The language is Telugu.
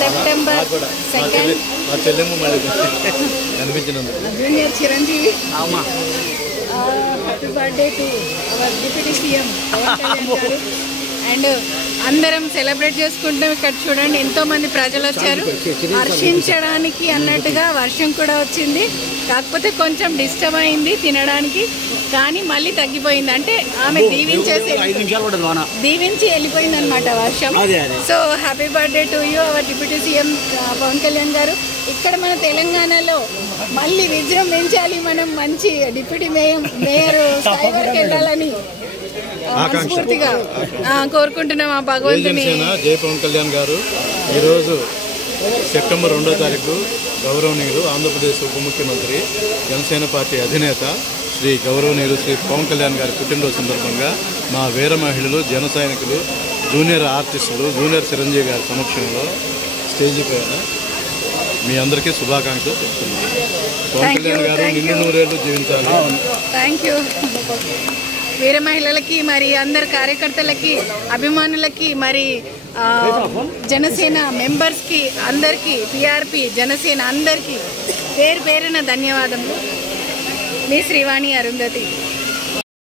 September 2 junior Chiranjeevi. Happy birthday to our deputy CM Pawan Kalyan garu. And అందరం సెలబ్రేట్ చేసుకుంటాం. ఇక్కడ చూడండి ఎంతోమంది ప్రజలు వచ్చారు హర్షించడానికి అన్నట్టుగా. వర్షం కూడా వచ్చింది, కాకపోతే కొంచెం డిస్టర్బ్ అయింది తినడానికి, కానీ మళ్ళీ తగ్గిపోయింది. అంటే ఆమె దీవించి వెళ్ళిపోయింది అనమాట వర్షం. So happy birthday to you our deputy CM Pawan Kalyan garu. ఇక్కడ మన తెలంగాణలో మళ్ళీ విజృంభించాలి, మనం మంచి డిప్యూటీ మేయర్ స్థాయి వరకు వెళ్ళాలని మనస్ఫూర్తిగా కోరుకుంటున్నాం ఆ భగవంతుని. జై పవన్ కళ్యాణ్ గారు ఈరోజు సెప్టెంబర్ 2వ తారీఖు గౌరవనీయులు ఆంధ్రప్రదేశ్ ఉప ముఖ్యమంత్రి జనసేన పార్టీ అధినేత శ్రీ గౌరవనీయులు శ్రీ పవన్ కళ్యాణ్ గారి పుట్టినరోజు సందర్భంగా మా వీర మహిళలు, జన సైనికులు, జూనియర్ ఆర్టిస్టులు, జూనియర్ చిరంజీవి గారి సమక్షంలో స్టేజీ పైన మీ అందరికీ శుభాకాంక్షలు చెప్తున్నాను. పవన్ కళ్యాణ్ గారు నిన్ను నూరేళ్లు జీవించాలి. Thank you. వీర మహిళలకి, మరి అందరు కార్యకర్తలకి, అభిమానులకి, మరి జనసేన మెంబర్స్కి అందరికీ, టీఆర్పీ జనసేన అందరికీ పేరు పేరున ధన్యవాదములు. మీ శ్రీవాణి అరుంధతి.